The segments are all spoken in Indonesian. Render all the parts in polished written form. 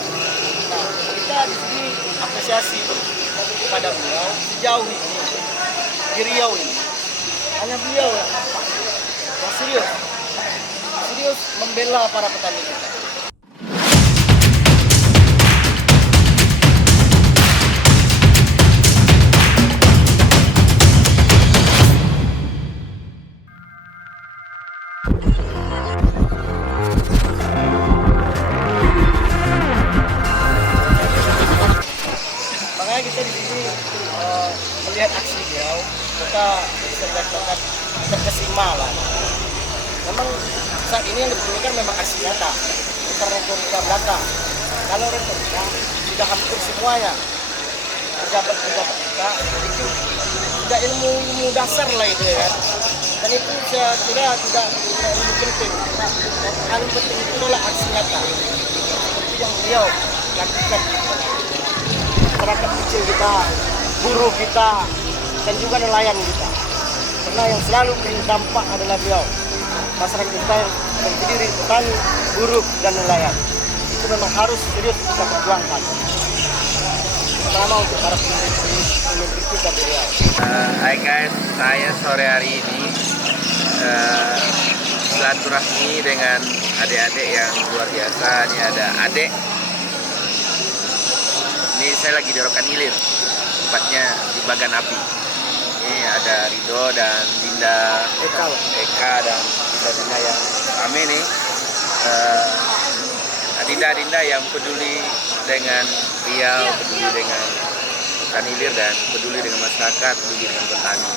perjuangkan. Nah, kita di sini apresiasi kepada beliau sejauh ini di Riau ini. Hanya beliau yang serius membela para petani kita. Makanya kita di sini melihat aksi beliau, kita bisa dikatakan terkesima lah. Memang saat ini yang diperlukan memang aksi nyata, bukan retorika belaka. Kalau retorika sudah hampir semuanya pejabat-pejabat kita itu sudah ilmu dasar lah itu ya kan. Dan itu saya kira tidak ilmu penting. Yang paling penting itu adalah aksi nyata. Seperti yang beliau lakukan. Masyarakat kecil kita, buruh kita, dan juga nelayan kita. Karena yang selalu berdampak adalah beliau. Masyarakat kita yang terdiri petani, buruh, dan nelayan. Itu memang harus serius kita perjuangkan. Terutama untuk para pemimpin kita beliau. Hai guys, saya sore hari ini silaturahmi dengan adik-adik yang luar biasa. Ini ada adik. Ini saya lagi di Rokan Hilir, tempatnya di Bagan Api. Ini ada Rido dan Dinda Eka dan Dinda yang rame nih. Dinda yang peduli dengan Riau, peduli dengan Rokan Hilir dan peduli dengan masyarakat, peduli dengan petani.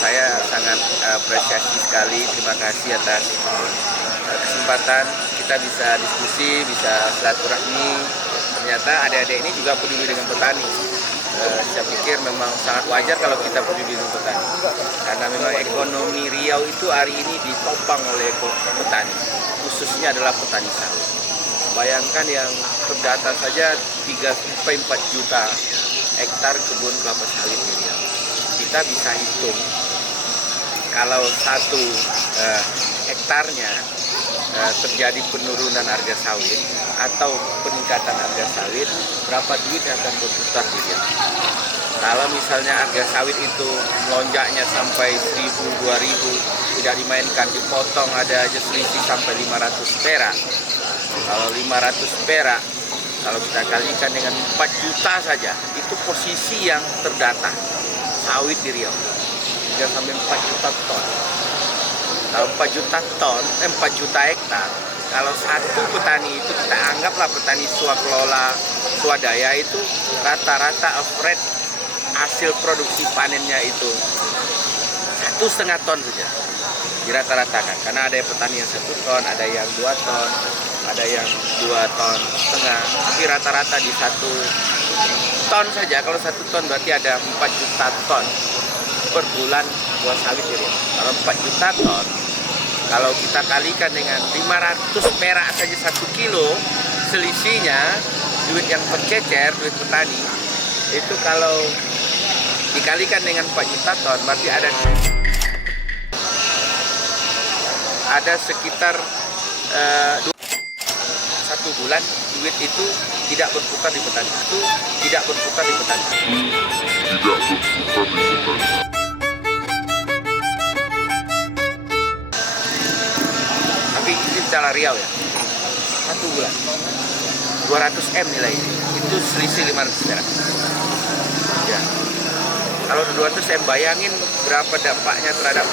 Saya sangat apresiasi sekali, terima kasih atas kesempatan kita bisa diskusi, bisa silaturahmi. Ternyata adik-adik ini juga peduli dengan petani. Saya pikir memang sangat wajar kalau kita peduli dengan petani. Karena memang ekonomi Riau itu hari ini ditopang oleh petani. Khususnya adalah petani sawit. Bayangkan yang terdata saja 3-4 juta hektar kebun kelapa sawit di Riau. Kita bisa hitung kalau satu hektarnya terjadi penurunan harga sawit atau peningkatan harga sawit, berapa duit yang akan berputar di Riau. Kalau misalnya harga sawit itu melonjaknya sampai 1.000, 2.000, tidak dimainkan, dipotong ada aja selisih sampai 500 perak. Kalau 500 perak, kalau kita kalikan dengan 4 juta saja, itu posisi yang terdata sawit di Riau. 3 sampai 4 juta ton. Kalau 4 juta ton, 4 juta hektar, kalau satu petani itu kita anggaplah petani swakelola, swadaya itu rata-rata average hasil produksi panennya itu 1,5 ton saja dirata-ratakan. Karena ada petani yang 1 ton, ada yang 2 ton, ada yang 2,5 ton. Tapi rata-rata di 1 ton saja. Kalau 1 ton berarti ada 4 juta ton per bulan buah sawit ini. Kalau 4 juta ton, kalau kita kalikan dengan 500 perak saja 1 kilo, selisihnya duit yang tercecer, duit petani, itu kalau dikalikan dengan 4 juta ton, berarti ada sekitar 1 bulan duit itu tidak berputar di petani. Itu tidak berputar di petani. Tapi ini secara Riau ya, 1 bulan 200 M nilai itu selisih 500 perak. Ya. Kalau 200 M, bayangin berapa dampaknya terhadap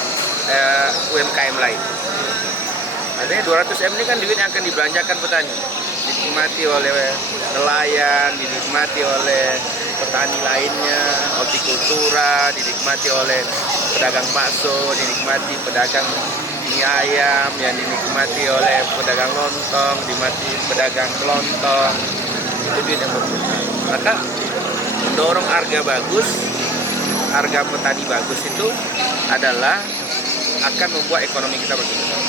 UMKM lain. Artinya 200 M ini kan duit yang akan dibelanjakan petani, dinikmati oleh nelayan, dinikmati oleh petani lainnya, hortikultura, dinikmati oleh pedagang bakso, dinikmati pedagang mie ayam, yang dinikmati oleh pedagang lontong, dinikmati pedagang kelontong. Itu duit yang berputar. Maka mendorong harga bagus, harga petani bagus itu adalah akan membuat ekonomi kita berkembang.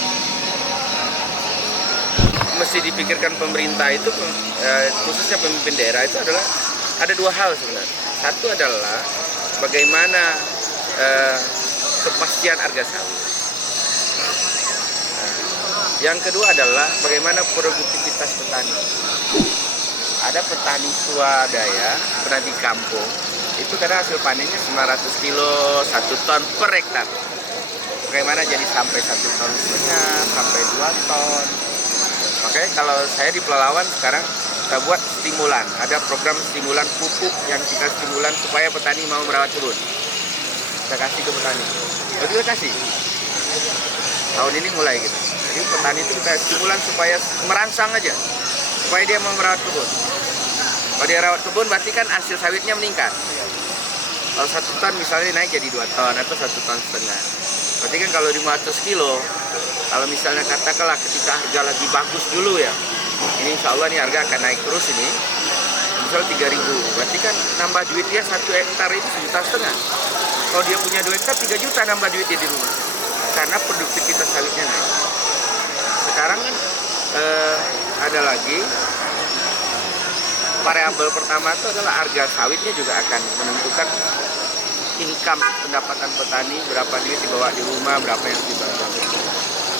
Mesti dipikirkan pemerintah itu, khususnya pemimpin daerah itu adalah ada 2 hal sebenarnya. Satu adalah bagaimana kepastian harga sawit. Yang kedua adalah bagaimana produktivitas petani. ada petani swadaya, petani kampung, itu kadang hasil panennya 900 kilo, 1 ton per hektar. Bagaimana jadi sampai 1,5 ton, sampai 2 ton. Makanya kalau saya di Pelalawan sekarang kita buat stimulan, ada program stimulan pupuk yang kita stimulan supaya petani mau merawat kebun. Kita kasih ke petani, betul kasih. Tahun ini mulai gitu. Jadi petani itu kita stimulan supaya merangsang aja, supaya dia mau merawat kebun. Kalau dia rawat kebun berarti kan hasil sawitnya meningkat. Kalau 1 ton misalnya naik jadi 2 ton atau 1,5 ton. Berarti kan kalau 500 kilo, kalau misalnya katakanlah ketika harga lagi bagus dulu ya, ini insya Allah nih harga akan naik terus ini, misal 3.000, berarti kan nambah duit dia 1 hektar itu 1,5 juta. Kalau dia punya 2 hektar 3 juta nambah duit dia di rumah, karena produktivitas sawitnya naik. Sekarang kan ada lagi variabel pertama itu adalah harga sawitnya juga akan menentukan income pendapatan petani, berapa duit dibawa di rumah, berapa yang dibawa.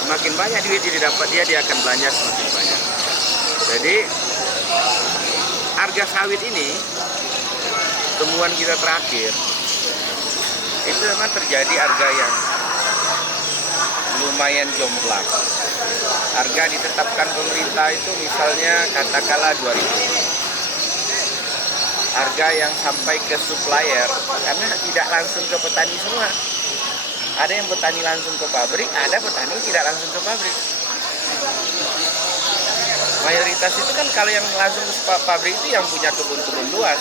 Semakin banyak duit yang didapat dia akan belanja semakin banyak. Jadi harga sawit ini, temuan kita terakhir, itu memang terjadi harga yang lumayan jomplang. Harga ditetapkan pemerintah itu misalnya katakanlah 2.000. Harga yang sampai ke supplier, karena tidak langsung ke petani semua. Ada yang petani langsung ke pabrik, ada petani tidak langsung ke pabrik. Mayoritas itu kan kalau yang langsung ke pabrik itu yang punya kebun-kebun luas.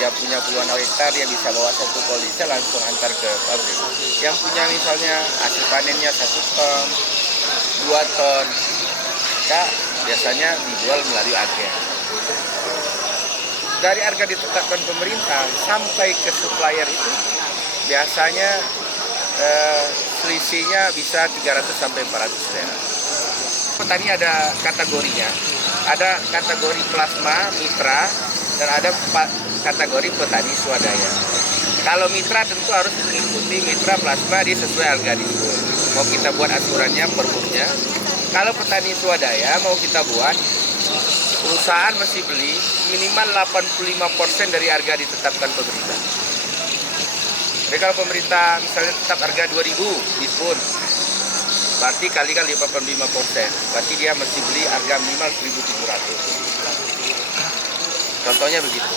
Dia punya puluhan hektar, dia bisa bawa 1 polisi langsung antar ke pabrik. Yang punya misalnya hasil panennya 1 ton, 2 ton, ya biasanya dijual melalui agen. Dari harga ditetapkan pemerintah sampai ke supplier itu biasanya selisihnya bisa 300 sampai 400 perak. Petani ada kategorinya, ada kategori plasma, mitra, dan ada kategori petani swadaya. Kalau mitra tentu harus mengikuti mitra plasma dia sesuai harga diskon. Mau kita buat aturannya, pergubnya. Kalau petani swadaya mau kita buat, perusahaan mesti beli minimal 85% dari harga ditetapkan pemerintah. Jadi kalau pemerintah misalnya tetap harga 2.000 diskon, berarti kalikan 85%, berarti dia mesti beli harga minimal 1.700. Contohnya begitu.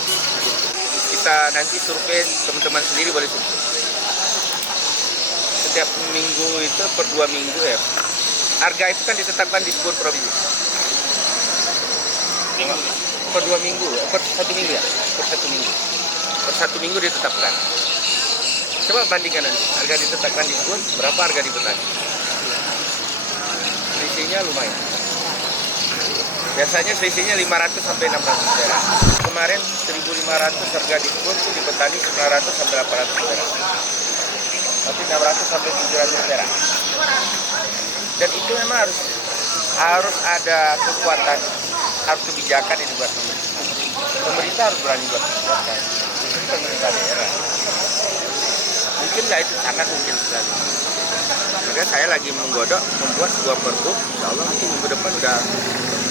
Kita nanti survei, teman-teman sendiri boleh survei. Setiap minggu itu per 2 minggu ya, harga itu kan ditetapkan di sebuah provinsi. Per 2 minggu, per 1 minggu ya, per 1 minggu. Per 1 minggu ditetapkan. Coba bandingkan nanti, harga ditetapkan di kebun, berapa harga di petani. Selisihnya lumayan. Biasanya selisihnya 500 sampai 600 perak. Kemarin 1.500 harga di kebun, di petani 900 sampai 800 perak. Tapi 600 sampai 700 perak. Dan itu memang harus ada kekuatan, harus kebijakan yang dibuat pemerintah. Pemerintah harus berani buat kebijakan. Itu pemerintah daerah. Mungkin nggak itu, sangat mungkin sekali. Maka saya lagi menggodok membuat sebuah pergub, insya Allah nanti minggu depan udah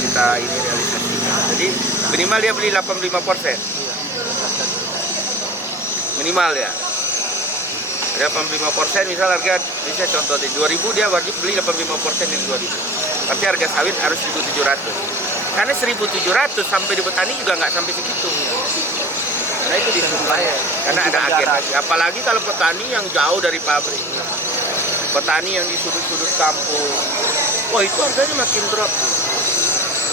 kita ini realisasikan. Jadi minimal dia beli 85%. Minimal ya. 85% misal harga, bisa contoh di 2.000 dia wajib beli 85% dari 2.000. Tapi harga sawit harus 1.700. Karena 1.700 sampai di petani juga nggak sampai segitu. Nah itu disuplai, karena ada agen lagi. Apalagi kalau petani yang jauh dari pabrik, petani yang di sudut-sudut kampung, wah itu harganya makin drop.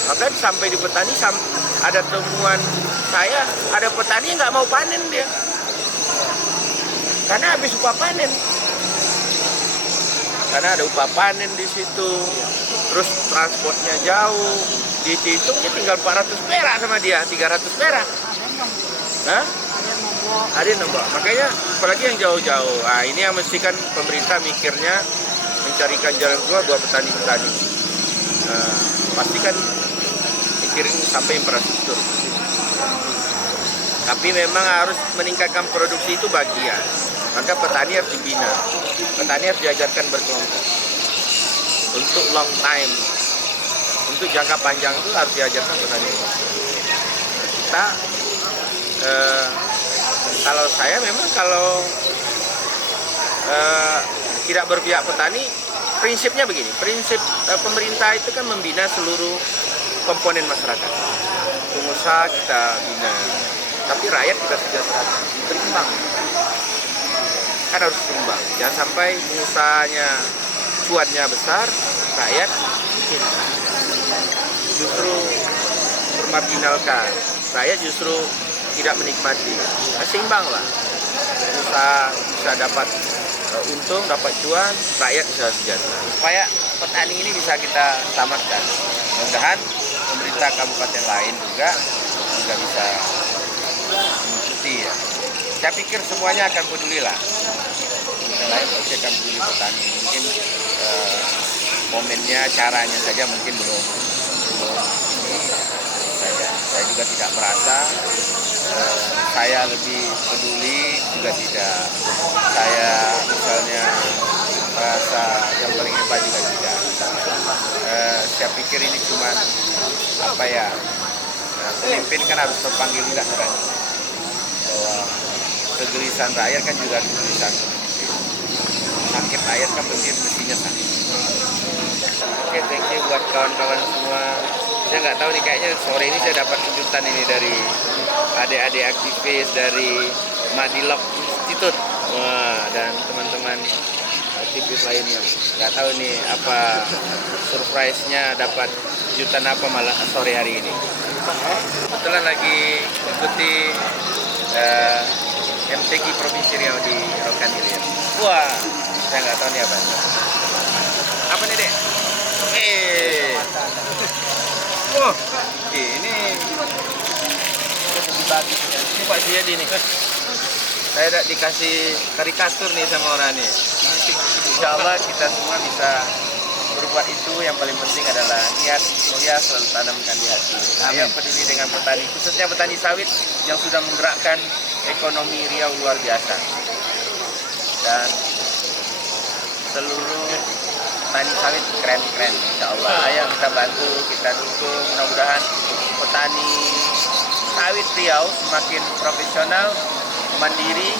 Makanya sampai di petani ada temuan saya, ada petani yang nggak mau panen dia, karena habis upah panen. Karena ada upah panen di situ, terus transportnya jauh, dihitungnya tinggal 400 perak sama dia, 300 perak. Hah? Ada nombok. Makanya apalagi yang jauh-jauh. Nah, ini yang mesti kan pemerintah mikirnya mencarikan jalan keluar buat petani-petani. Pastikan mikirin sampai infrastruktur. Tapi memang harus meningkatkan produksi itu bagian. Maka petani harus dibina. Petani harus diajarkan berkelompok. Untuk long time, untuk jangka panjang itu harus diajarkan petani. kita kalau saya memang kalau tidak berpihak petani, prinsipnya begini, prinsip pemerintah itu kan membina seluruh komponen masyarakat. Pengusaha kita bina, tapi rakyat kita sejahterakan, berimbang. Kan harus seimbang, jangan sampai pengusahanya cuannya besar, rakyat justru termarginalkan, rakyat justru tidak menikmati. Nah, seimbang lah, pengusaha bisa dapat untung, dapat cuan, rakyat bisa sejahtera. Supaya petani ini bisa kita selamatkan. Mudah-mudahan pemerintah kabupaten lain juga bisa mengikuti ya. Saya pikir semuanya akan peduli lah. Yang lain pasti akan peduli petani. Mungkin momennya, caranya saja mungkin belum saja. Saya juga tidak merasa saya lebih peduli, juga tidak. Saya misalnya merasa yang paling hebat juga tidak. Saya pikir ini cuma apa ya? Pemimpin kan harus terpanggil juga kan. Bahwa kegelisahan rakyat kan juga kegelisahan pemimpin. Sakit rakyat kan mestinya sakit. Oke, thank you buat kawan-kawan semua. Saya nggak tahu nih, kayaknya sore ini saya dapat kejutan ini dari adik-adik aktivis dari Madilog Institute. Wah, dan teman-teman aktivis lainnya. Nggak tahu nih apa surprise-nya, dapat kejutan apa malah sore hari ini. Kebetulan lagi ikuti MTQ Provinsi Riau di Rokan Hilir. Wah, saya nggak tahu nih apa. Apa nih, Dek? Wah, ini Pak Siyadi nih. Saya udah dikasih karikatur nih sama orang nih. Insya Allah kita semua bisa berbuat itu. Yang paling penting adalah niat mulia selalu tanamkan di hati. Ayo peduli dengan petani, khususnya petani sawit yang sudah menggerakkan ekonomi Riau luar biasa. Dan seluruh petani sawit keren-keren, insya Allah. Ayo kita bantu, kita dukung. Mudah-mudahan petani sawit Riau semakin profesional, mandiri,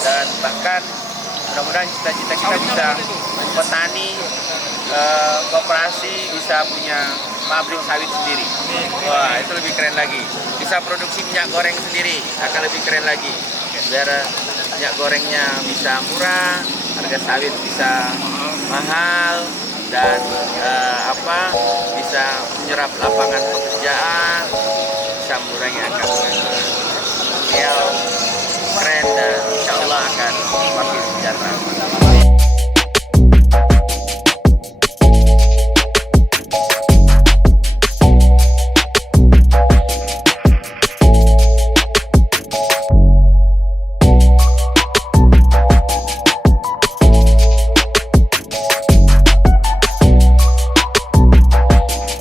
dan bahkan mudah-mudahan cita-cita kita bisa petani koperasi bisa punya pabrik sawit sendiri. Wah, itu lebih keren lagi. Bisa produksi minyak goreng sendiri, akan lebih keren lagi. Biar minyak gorengnya bisa murah, harga sawit bisa mahal, dan bisa menyerap lapangan pekerjaan, bisa mengurangi angka